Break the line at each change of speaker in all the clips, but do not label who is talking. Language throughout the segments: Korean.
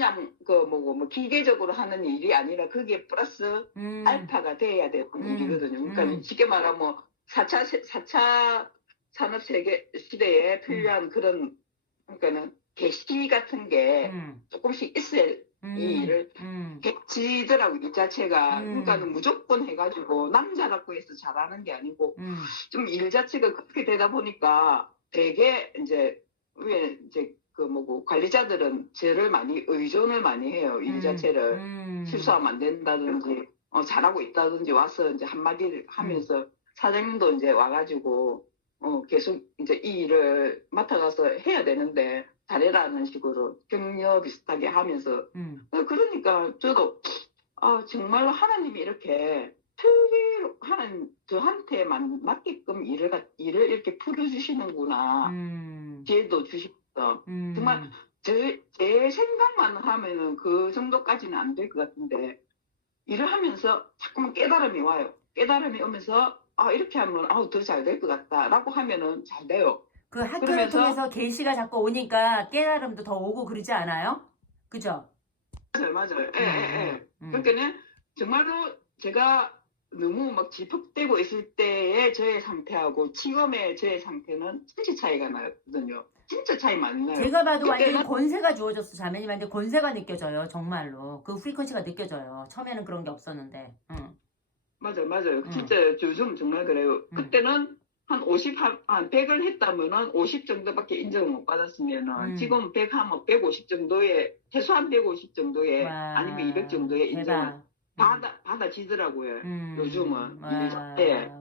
그냥 그 뭐고 뭐 기계적으로 하는 일이 아니라 그게 플러스
음.
알파가 돼야 되는
음.
일이거든요. 그러니까
음.
쉽게 말하면 뭐 4차, 세- 4차 산업 세계 시대에 필요한 그런, 그러니까는 개시 같은 게
음.
조금씩 있어야
음.
이 일을
음.
객지더라고, 이 자체가.
음.
그러니까는 무조건 해가지고 남자라고 해서 잘하는 게 아니고
음.
좀일 자체가 그렇게 되다 보니까 되게 이제, 왜 이제 그 뭐고 관리자들은 저를 많이 의존을 많이 해요, 일
음.
자체를.
음.
실수하면 안 된다든지 어, 잘하고 있다든지 와서 이제 한마디를 하면서 사장님도 이제 와가지고 어, 계속 이제 이 일을 맡아가서 해야 되는데 잘해라는 식으로 격려 비슷하게 하면서
음.
어, 그러니까 저도 아 정말로 하나님이 이렇게 특이로 하는 저한테만 맞게끔 일을 가- 일을 이렇게 풀어주시는구나
음.
기회도 주 셨어
음.
정말 제, 제 생각만 하면은 그 정도까지는 안 될 것 같은데, 일을 하면서 자꾸만 깨달음이 와요. 깨달음이 오면서, 아, 이렇게 하면, 아우, 더 잘 될 것 같다. 라고 하면은 잘 돼요.
그 학교를
그러면서-
통해서 계시가 자꾸 오니까 깨달음도 더 오고 그러지 않아요? 그죠?
맞아요, 맞아요. 예, 예, 예.
음.
그러니까는, 정말로 제가 너무 막 지폭되고 있을 때의 저의 상태하고 지금의 저의 상태는 진짜 차이가 나거든요. 진짜 차이 많이 나요.
제가 봐도 완전히
그때는-
권세가 주어졌어 자매님한테 권세가 느껴져요 정말로 그 프리퀀시가 느껴져요 처음에는 그런 게 없었는데 응.
맞아요, 맞아요.
음.
진짜 요즘 정말 그래요.
음.
그때는 한 50, 한, 한 100을 했다면은 50 정도밖에 인정을 못 받았으면은
음.
지금 100 하면 150 정도의, 최소한 150 정도의,
와,
아니면 200 정도의 인정을
대박.
받아, 받아지더라고요.
음.
요즘은.
와.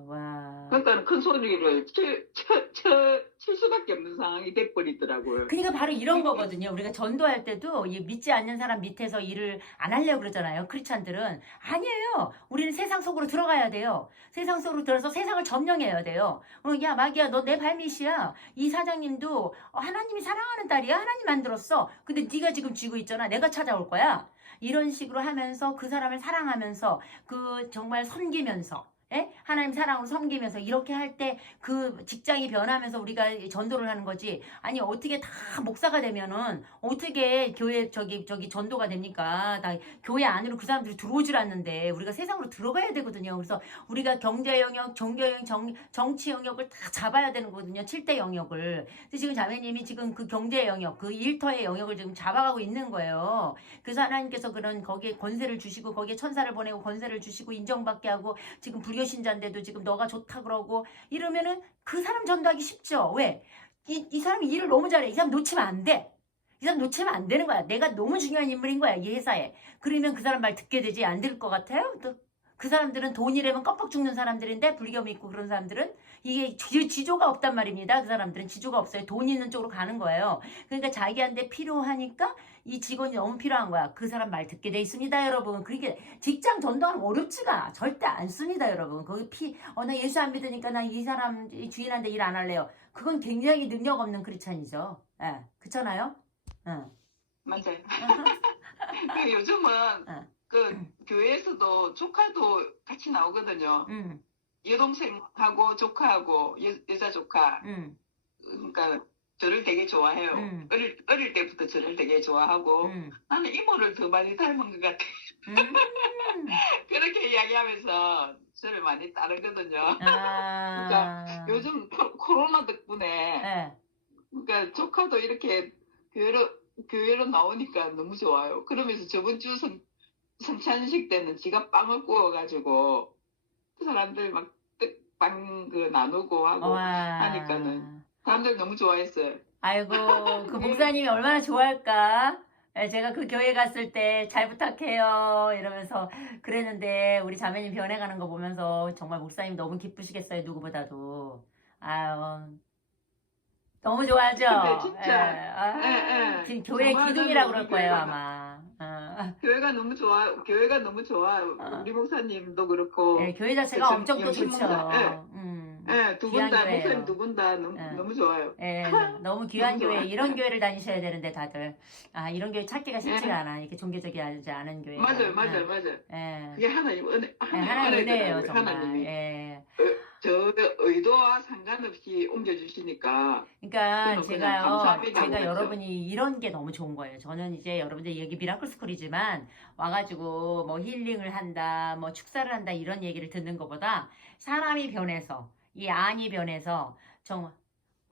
와.
그러니까 큰 소리를 칠, 쳐, 쳐, 칠 수밖에 없는 상황이 돼버리더라고요.
그러니까 바로 이런 거거든요. 우리가 전도할 때도 이 믿지 않는 사람 밑에서 일을 안 하려고 그러잖아요. 크리스찬들은 아니에요. 우리는 세상 속으로 들어가야 돼요. 세상 속으로 들어서 세상을 점령해야 돼요. 어, 야 마기야 너 내 발밑이야. 이 사장님도 어, 하나님이 사랑하는 딸이야. 하나님 만들었어. 근데 네가 지금 쥐고 있잖아. 내가 찾아올 거야. 이런 식으로 하면서 그 사람을 사랑하면서 그 정말 섬기면서 예? 하나님 사랑으로 섬기면서 이렇게 할 때 그 직장이 변하면서 우리가 전도를 하는 거지. 아니 어떻게 다 목사가 되면은 어떻게 교회 저기 저기 전도가 됩니까? 다 교회 안으로 그 사람들이 들어오질 않는데 우리가 세상으로 들어가야 되거든요. 그래서 우리가 경제 영역, 종교 영역, 정, 정치 영역을 다 잡아야 되는 거거든요. 7대 영역을. 근데 지금 자매님이 지금 그 경제 영역, 그 일터의 영역을 지금 잡아가고 있는 거예요. 그래서 하나님께서 그런 거기에 권세를 주시고 거기에 천사를 보내고 권세를 주시고 인정받게 하고 지금 불교 신자인데도 지금 너가 좋다 그러고 이러면은 그 사람 전도하기 쉽죠. 왜? 이, 이 사람이 일을 너무 잘해. 이 사람 놓치면 안 돼. 이 사람 놓치면 안 되는 거야. 내가 너무 중요한 인물인 거야. 이 회사에. 그러면 그 사람 말 듣게 되지 안 들 것 같아요? 또 그 사람들은 돈이라면 껌뻑 죽는 사람들인데 불교 믿고 그런 사람들은 이게 지- 지조가 없단 말입니다. 그 사람들은 지조가 없어요. 돈 있는 쪽으로 가는 거예요. 그러니까 자기한테 필요하니까 이 직원이 너무 필요한 거야. 그 사람 말 듣게 돼 있습니다, 여러분. 그렇게 직장 전도하는 거 어렵지가 절대 않습니다, 여러분. 거기 피, 어, 나 예수 안 믿으니까 나 이 사람 이 주인한테 일 안 할래요. 그건 굉장히 능력 없는 크리스찬이죠. 예, 그렇잖아요? 응.
맞아요. 그 요즘은
응.
그 교회에서도 조카도 같이 나오거든요.
응,
여동생하고 조카하고 여, 여자 조카.
응,
그러니까 저를 되게 좋아해요.
음.
어릴, 어릴 때부터 저를 되게 좋아하고
응,
나는 이모를 더 많이 닮은 것 같아.
응.
그렇게 이야기하면서 저를 많이 따르거든요.
아,
요즘 코- 코로나 덕분에
예.
그러니까 조카도 이렇게 교회로 교회로 나오니까 너무 좋아요. 그러면서 저번 주 선, 선찬식 때는 지가 빵을 구워가지고 그 사람들 막 빵 그 나누고 하고
와.
하니까는. 사람들 너무 좋아했어요.
아이고, 그 목사님이 얼마나 좋아할까? 예, 제가 그 교회 갔을 때 잘 부탁해요. 이러면서 그랬는데, 우리 자매님 변해가는 거 보면서 정말 목사님 너무 기쁘시겠어요. 누구보다도. 아유. 너무 좋아하죠?
근데 진짜,
예, 아,
예, 예.
지금 교회 기둥이라 그럴 거예요, 아마. 어.
교회가 너무 좋아, 교회가 너무 좋아.
어.
우리 목사님도 그렇고,
예, 교회 자체가
그
엄청 또 좋죠.
예.
음.
예, 두분
귀한
다,
교회예요.
목사님 두 분 다 너무,
예.
너무 좋아요.
예, 너무 귀한
너무
교회,
좋아.
이런 교회를 다니셔야 되는데, 다들. 아, 이런 교회 찾기가 쉽지가 않아. 이렇게 종교적이지 않은 교회.
맞아요, 맞아요, 맞아요.
예.
그게 하나님 은혜,
예, 하나님 은혜예요, 정말.
하나님이.
예.
저 의도와 상관없이 옮겨주시니까
그러니까 제가요, 제가. 여러분이 이런 게 너무 좋은 거예요. 저는 이제 여러분들 여기 미라클 스쿨이지만 와가지고 뭐 힐링을 한다, 뭐 축사를 한다 이런 얘기를 듣는 것보다 사람이 변해서 이 안이 변해서 정말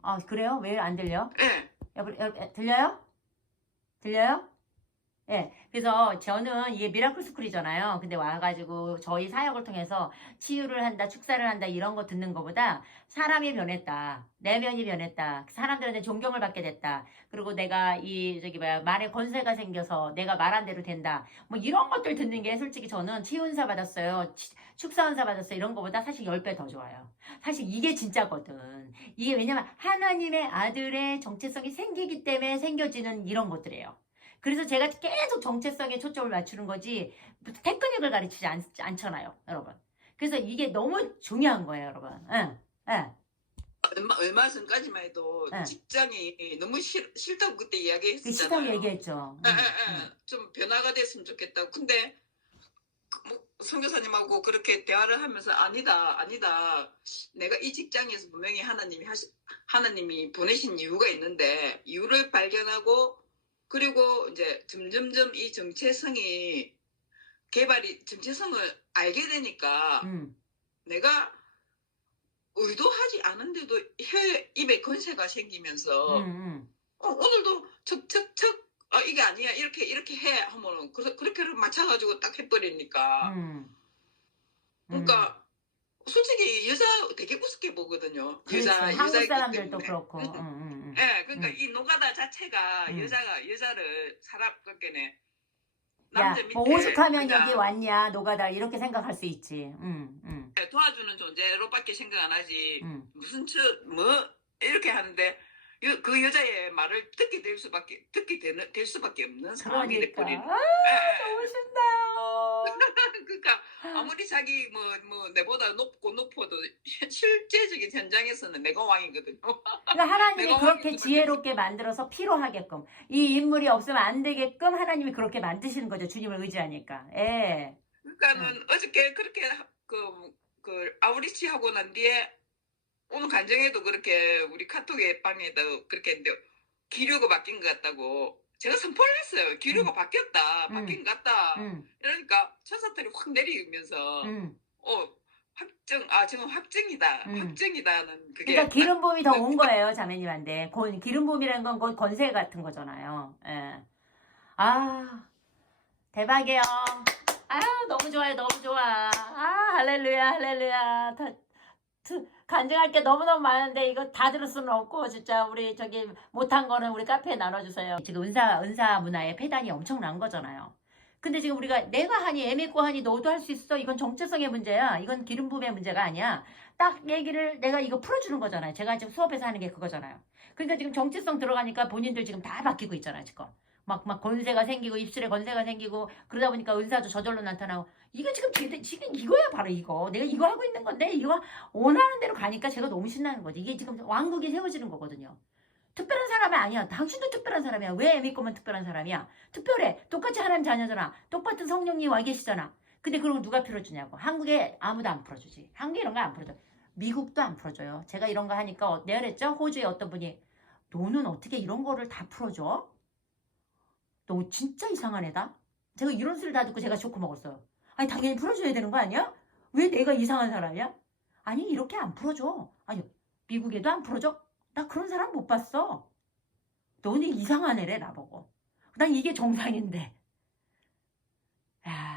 아 그래요? 왜 안 들려?
예.
여러분, 여러분, 들려요? 들려요? 예. 그래서 저는 이게 미라클 스쿨이잖아요. 근데 와가지고 저희 사역을 통해서 치유를 한다, 축사를 한다, 이런 거 듣는 것보다 사람이 변했다. 내면이 변했다. 사람들한테 존경을 받게 됐다. 그리고 내가 이, 저기 뭐야, 말에 권세가 생겨서 내가 말한 대로 된다. 뭐 이런 것들 듣는 게 솔직히 저는 치유 은사 받았어요. 치- 축사 은사 받았어요. 이런 거보다 사실 10배 더 좋아요. 사실 이게 진짜거든. 이게 왜냐면 하나님의 아들의 정체성이 생기기 때문에 생겨지는 이런 것들이에요. 그래서 제가 계속 정체성에 초점을 맞추는 거지 테크닉을 가르치지 않, 않잖아요, 여러분. 그래서 이게 너무 중요한 거예요, 여러분. 응, 응.
얼마, 얼마 전까지만 해도
네.
직장이 너무 싫, 싫다고 그때
그
이야기했었잖아요.
시간 얘기했죠.
예,
응,
예,
응.
예. 좀 변화가 됐으면 좋겠다. 근데 그 뭐, 선교사님하고 그렇게 대화를 하면서 아니다, 아니다. 내가 이 직장에서 분명히 하나님이 하시, 하나님이 보내신 이유가 있는데 이유를 발견하고 그리고 이제 점점점 이 정체성이 개발이 정체성을 알게 되니까
응.
내가 의도하지 않은데도 혀 입에 건세가 생기면서
응, 응.
어, 오늘도 척척척 아 이게 아니야 이렇게 이렇게 해 하면은 그, 그렇게 맞춰가지고 딱 해버리니까
응.
그러니까 솔직히 여자 되게 우습게 보거든요
그렇지.
여자
한국
여자이기
사람들도
때문에.
그렇고.
응, 예 그러니까
응.
이 노가다 자체가
응.
여자가 여자를 사람
야,
남자 밑에
뭐 오죽하면
그냥
여기 왔냐, 노가다 이렇게 생각할 수 있지. 응, 응,
도와주는 존재로밖에 생각 안 하지
응.
무슨 저뭐 이렇게 하는데 여- 그 여자의 말을 듣게 될 수밖에 듣게 되는, 될 수밖에 없는 상황이
그러니까.
돼버린.
아, 너무 신나요.
아무리 자기 뭐 뭐 내보다 높고 높아도 실제적인 현장에서는 내가 왕이거든요.
그러니까 하나님이 그렇게 지혜롭게 만들어서 필요하게끔 이 인물이 없으면 안 되게끔 하나님이 그렇게 만드시는 거죠. 주님을 의지하니까. 예.
그러니까는 어저께 그렇게 그, 그 아우리치 하고 난 뒤에 오늘 간정에도 그렇게 우리 카톡에 방에도 그렇게 했는데 기류가 바뀐 것 같다고 제가 선포를 했어요. 기류가 바뀌었다,
음.
바뀐 것 같다.
응,
이러니까 천사들이 확 내리면서
응.
어 확정 아 지금 확정이다
음.
확정이다는 그게
그러니까 기름 부음이 더 온 거예요, 자매님한테. 곤, 기름 부음이라는 건곧 권세 같은 거잖아요. 예. 아, 대박이에요. 아유, 너무 좋아요, 너무 좋아. 아, 할렐루야, 할렐루야. 다, 트- 간증할 게 너무너무 많은데 이거 다 들을 수는 없고 진짜 우리 저기 못한 거는 우리 카페에 나눠주세요. 지금 은사 은사 문화의 폐단이 엄청난 거잖아요. 근데 지금 우리가 내가 하니 애매고 하니 너도 할 수 있어. 이건 정체성의 문제야. 이건 기름 부음의 문제가 아니야. 딱 얘기를 내가 이거 풀어주는 거잖아요. 제가 지금 수업에서 하는 게 그거잖아요. 그러니까 지금 정체성 들어가니까 본인들 지금 다 바뀌고 있잖아요. 지금 막 막 건세가 생기고 입술에 건세가 생기고 그러다 보니까 은사도 저절로 나타나고 이게 지금 제대- 지금 이거야 바로 이거. 내가 이거 하고 있는 건데 이거 원하는 대로 가니까 제가 너무 신나는 거지. 이게 지금 왕국이 세워지는 거거든요. 특별한 사람이 아니야. 당신도 특별한 사람이야. 왜 애미 거만 특별한 사람이야? 특별해. 똑같이 하나님 자녀잖아. 똑같은 성령님 와 계시잖아. 근데 그런 거 누가 풀어주냐고. 한국에 아무도 안 풀어주지. 한국에 이런 거 안 풀어줘. 미국도 안 풀어줘요. 제가 이런 거 하니까 어- 내가 그랬죠? 호주에 어떤 분이 너는 어떻게 이런 거를 다 풀어줘? 너 진짜 이상한 애다? 제가 이런 소리를 다 듣고 제가 쇼크 먹었어요. 아니 당연히 풀어줘야 되는 거 아니야? 왜 내가 이상한 사람이야? 아니 이렇게 안 풀어줘. 아니 미국에도 안 풀어줘? 나 그런 사람 못 봤어. 너네 이상한 애래 나보고. 난 이게 정상인데. 야,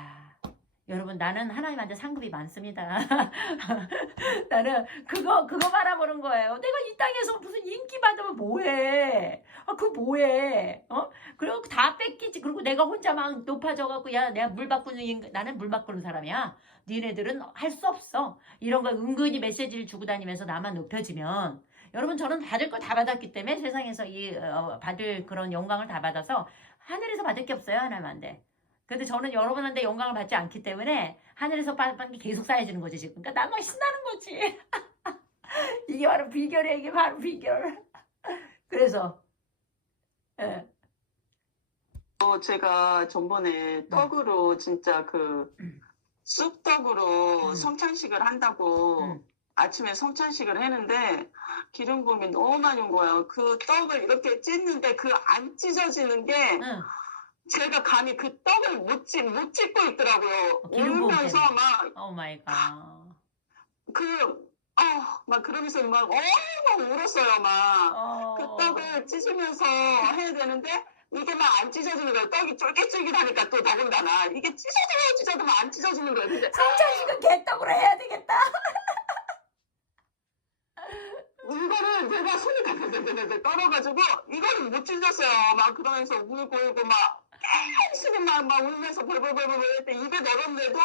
여러분 나는 하나님한테 상급이 많습니다. 나는 그거 그거 바라보는 거예요. 내가 이 땅에서 무슨 인기 받으면 뭐해? 아 그 뭐해? 어? 그리고 다 뺏기지. 그리고 내가 혼자 막 높아져 갖고 야 내가 물 바꾸는 인- 나는 물 바꾸는 사람이야. 니네들은 할 수 없어. 이런 거 은근히 메시지를 주고 다니면서 나만 높여지면 여러분 저는 받을 거다 받았기 때문에 세상에서 이 어, 받을 그런 영광을 다 받아서 하늘에서 받을 게 없어요 하나님한테. 근데 저는 여러분한테 영광을 받지 않기 때문에 하늘에서 게 계속 쌓여지는 거지 지금. 그러니까 나만 신나는 거지. 이게 바로 비결이야 이게 바로 비결. 그래서 예.
어, 제가 전번에 떡으로 진짜 그
음.
쑥떡으로
음.
성찬식을 한다고
음.
아침에 성찬식을 했는데 기름 부음이 너무 많이 온 거예요. 그 떡을 이렇게 찢는데 그 안 찢어지는 게
응.
제가 감히 그 떡을 못, 찢, 못 찢고 있더라고요.
어,
울면서. 막
오 마이 갓.
그, 아, 막 그러면서 막 엉엉 울었어요, 막.
어.
그 떡을 찢으면서 해야 되는데, 이게 막 안 찢어지는 거예요. 떡이 쫄깃쫄깃하니까 또 더군다나. 이게 찢어져도 찢어도 막안 찢어지는 거예요. 근데
성찬식은 개떡으로 해야 되겠다.
이거를 제가 손이 달달달달달 떨어가지고, 이거를 못 찢었어요. 막 그러면서 울고 울고 막, 계속 막, 막 울면서 벌벌벌벌 했대. 입에 넣었는데도,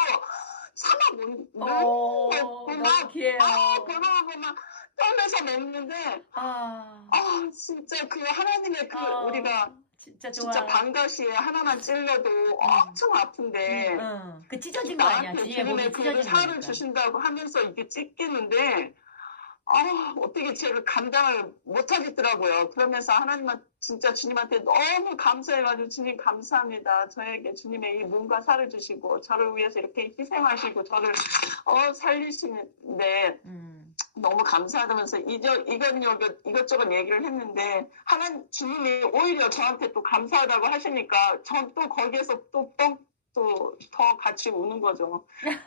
사막 못, 못,
어,
먹고
너무
막. 아, 벌벌벌 막 떨면서 먹는데,
아,
아, 진짜 그 하나님의 그
아,
우리가
진짜 좋아.
진짜 반가시에 하나만 찔러도 엄청 아픈데
응, 그 찢어진 거 아니야. 주님의
그
찢어진
살을. 주신다고 하면서 이게 찢기는데 아 어떻게 제가 감당을 못하겠더라고요. 그러면서 하나님한 진짜 주님한테 너무 감사해가지고 주님 감사합니다. 저에게 주님의 이 몸과 살을 주시고 저를 위해서 이렇게 희생하시고 저를 어 살리시는데
음.
너무 감사하다면서 이저 이것저것 이것저것 얘기를 했는데 하나님 주님이 오히려 저한테 또 감사하다고 하시니까 전 또 거기에서 또 뻥 또 더 같이 우는 거죠.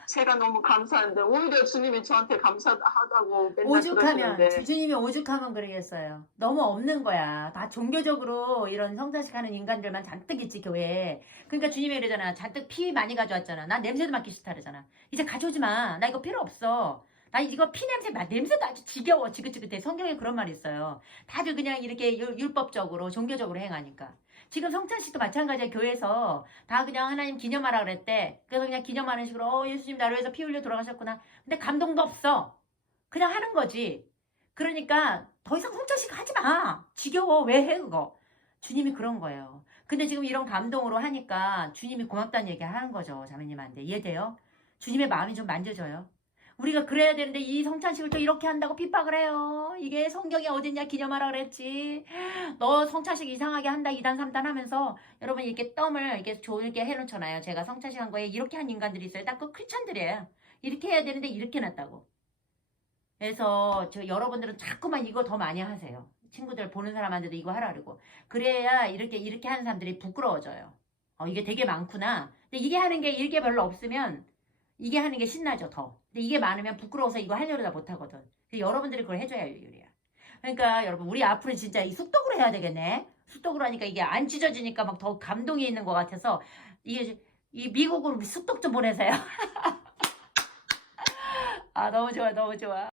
제가 너무 감사한데 오히려 주님이 저한테 감사하다고 맨날
오죽하면
그러시는데
주님이 오죽하면 그러겠어요. 너무 없는 거야. 다 종교적으로 이런 성자식 하는 인간들만 잔뜩 있지 교회에. 그러니까 주님이 그러잖아. 잔뜩 피 많이 가져왔잖아. 난 냄새도 맡기 싫다 그러잖아. 이제 가져오지 마. 나 이거 필요 없어. 나 이거 피 냄새 나 냄새도 아주 지겨워 지긋지긋해 성경에 그런 말이 있어요 다들 그냥 이렇게 율- 율법적으로 종교적으로 행하니까 지금 성찬식도 마찬가지야 교회에서. 다 그냥 하나님 기념하라 그랬대. 그래서 그냥 기념하는 식으로 어 예수님 나를 위해서 피 흘려 돌아가셨구나. 근데 감동도 없어. 그냥 하는 거지. 그러니까 더 이상 성찬식 하지 마. 지겨워. 왜 해 그거? 주님이 그런 거예요. 근데 지금 이런 감동으로 하니까 주님이 고맙다는 얘기 하는 거죠 자매님한테. 이해돼요? 주님의 마음이 좀 만져져요 우리가 그래야 되는데 이 성찬식을 또 이렇게 한다고 핍박을 해요. 이게 성경에 어딨냐 기념하라 그랬지. 너 성찬식 이상하게 한다 2단 3단 하면서 여러분 이렇게 덤을 이렇게 좋게 해놓잖아요. 제가 성찬식 한 거에 이렇게 한 인간들이 있어요. 딱 그 크리스찬들이에요. 이렇게 해야 되는데 이렇게 놨다고. 그래서 저 여러분들은 자꾸만 이거 더 많이 하세요. 친구들 보는 사람한테도 이거 하라 그러고 그래야 이렇게 이렇게 하는 사람들이 부끄러워져요. 어 이게 되게 많구나. 근데 이게 하는 게 이게 별로 없으면 이게 하는 게 신나죠, 더. 근데 이게 많으면 부끄러워서 이거 하려다 못하거든. 근데 여러분들이 그걸 해줘야 유리야. 그러니까 여러분, 우리 앞으로 진짜 이 쑥떡으로 해야 되겠네? 쑥떡으로 하니까 이게 안 찢어지니까 막 더 감동이 있는 것 같아서 이게, 이 미국으로 쑥떡 좀 보내세요. 아, 너무 좋아, 너무 좋아.